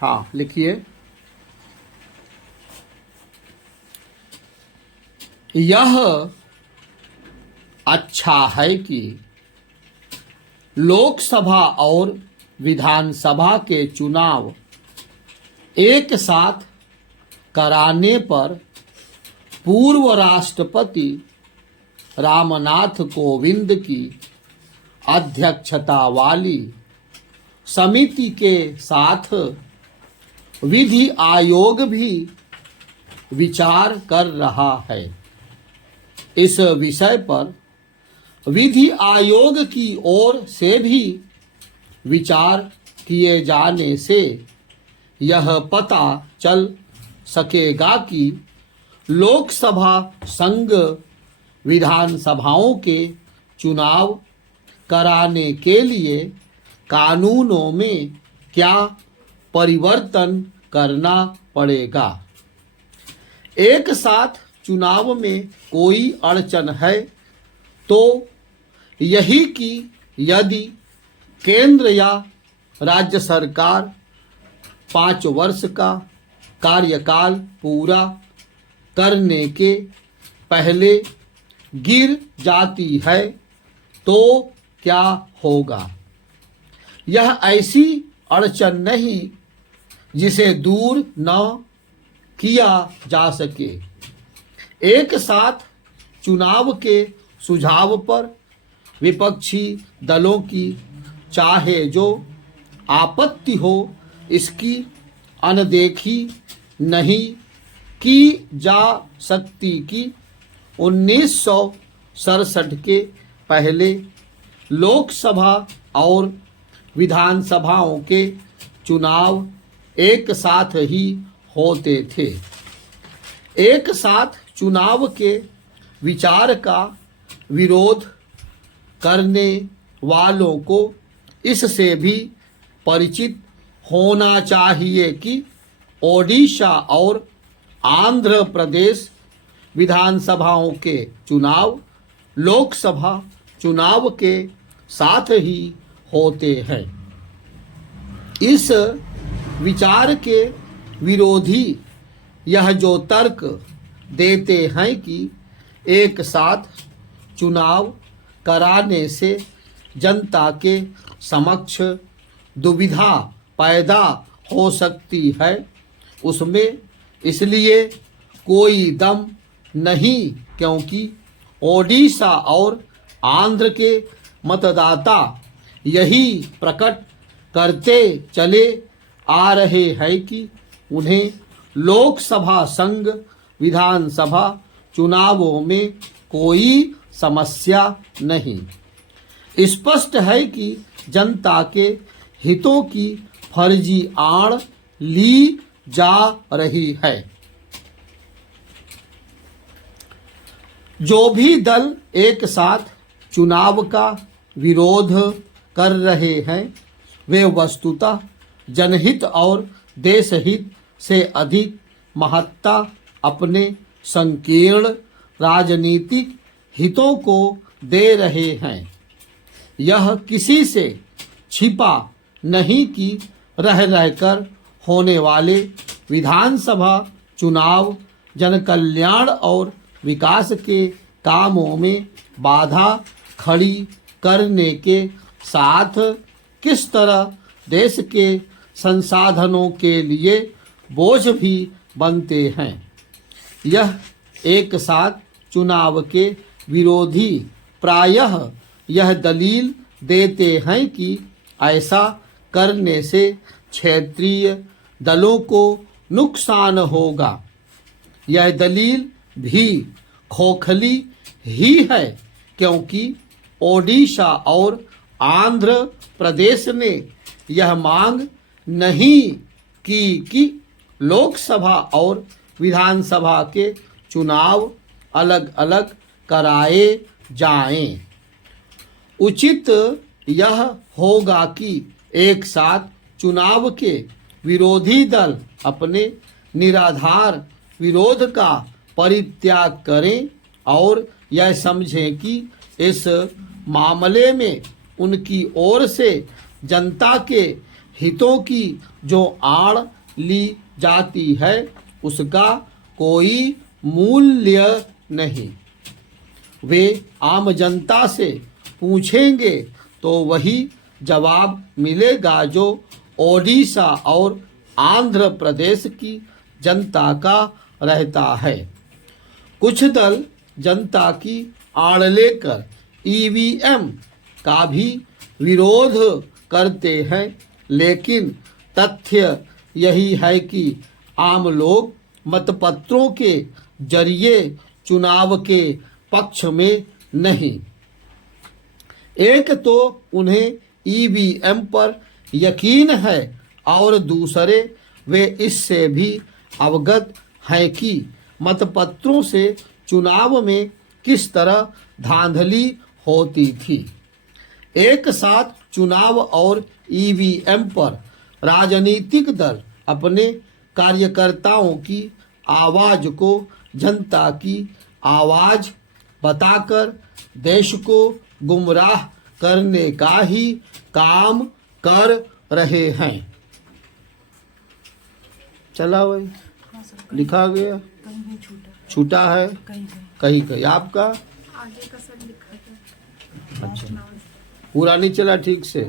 हाँ लिखिए। यह अच्छा है कि लोकसभा और विधानसभा के चुनाव एक साथ कराने पर पूर्व राष्ट्रपति रामनाथ कोविंद की अध्यक्षता वाली समिति के साथ विधि आयोग भी विचार कर रहा है। इस विषय पर विधि आयोग की ओर से भी विचार किए जाने से यह पता चल सकेगा कि लोकसभा संघ विधानसभाओं के चुनाव कराने के लिए कानूनों में क्या परिवर्तन करना पड़ेगा। एक साथ चुनाव में कोई अड़चन है तो यही कि यदि केंद्र या राज्य सरकार 5 वर्ष का कार्यकाल पूरा करने के पहले गिर जाती है तो क्या होगा। यह ऐसी अड़चन नहीं जिसे दूर न किया जा सके। एक साथ चुनाव के सुझाव पर विपक्षी दलों की चाहे जो आपत्ति हो, इसकी अनदेखी नहीं की जा सकती कि 1967 के पहले लोकसभा और विधानसभाओं के चुनाव एक साथ ही होते थे। एक साथ चुनाव के विचार का विरोध करने वालों को इससे भी परिचित होना चाहिए कि ओडिशा और आंध्र प्रदेश विधानसभाओं के चुनाव लोकसभा चुनाव के साथ ही होते हैं। इस विचार के विरोधी यह जो तर्क देते हैं कि एक साथ चुनाव कराने से जनता के समक्ष दुविधा पैदा हो सकती है, उसमें इसलिए कोई दम नहीं क्योंकि ओडिशा और आंध्र के मतदाता यही प्रकट करते चले आ रहे हैं कि उन्हें लोकसभा संघ विधानसभा चुनावों में कोई समस्या नहीं। स्पष्ट है कि जनता के हितों की फर्जी आड़ ली जा रही है। जो भी दल एक साथ चुनाव का विरोध कर रहे हैं वे वस्तुतः जनहित और देशहित से अधिक महत्ता अपने संकीर्ण राजनीतिक हितों को दे रहे हैं। यह किसी से छिपा नहीं कि रह रहकर होने वाले विधानसभा चुनाव जनकल्याण और विकास के कामों में बाधा खड़ी करने के साथ किस तरह देश के संसाधनों के लिए बोझ भी बनते हैं। यह एक साथ चुनाव के विरोधी प्रायः यह दलील देते हैं कि ऐसा करने से क्षेत्रीय दलों को नुकसान होगा। यह दलील भी खोखली ही है क्योंकि ओडिशा और आंध्र प्रदेश ने यह मांग नहीं की कि लोकसभा और विधानसभा के चुनाव अलग अलग कराए जाएं। उचित यह होगा कि एक साथ चुनाव के विरोधी दल अपने निराधार विरोध का परित्याग करें और यह समझें कि इस मामले में उनकी ओर से जनता के हितों की जो आड़ ली जाती है उसका कोई मूल्य नहीं। वे आम जनता से पूछेंगे तो वही जवाब मिलेगा जो ओडिशा और आंध्र प्रदेश की जनता का रहता है। कुछ दल जनता की आड़ लेकर ईवीएम का भी विरोध करते हैं, लेकिन तथ्य यही है कि आम लोग मतपत्रों के जरिए चुनाव के पक्ष में नहीं। एक तो उन्हें ईवीएम पर यकीन है और दूसरे वे इससे भी अवगत हैं कि मतपत्रों से चुनाव में किस तरह धांधली होती थी। एक साथ चुनाव और ईवीएम पर राजनीतिक दल अपने कार्यकर्ताओं की आवाज को जनता की आवाज बताकर देश को गुमराह करने का ही काम कर रहे हैं। चला वही लिखा गया, कहीं छूटा है कहीं कहीं आपका आगे का सब लिखा है। पूरा नहीं चला ठीक से।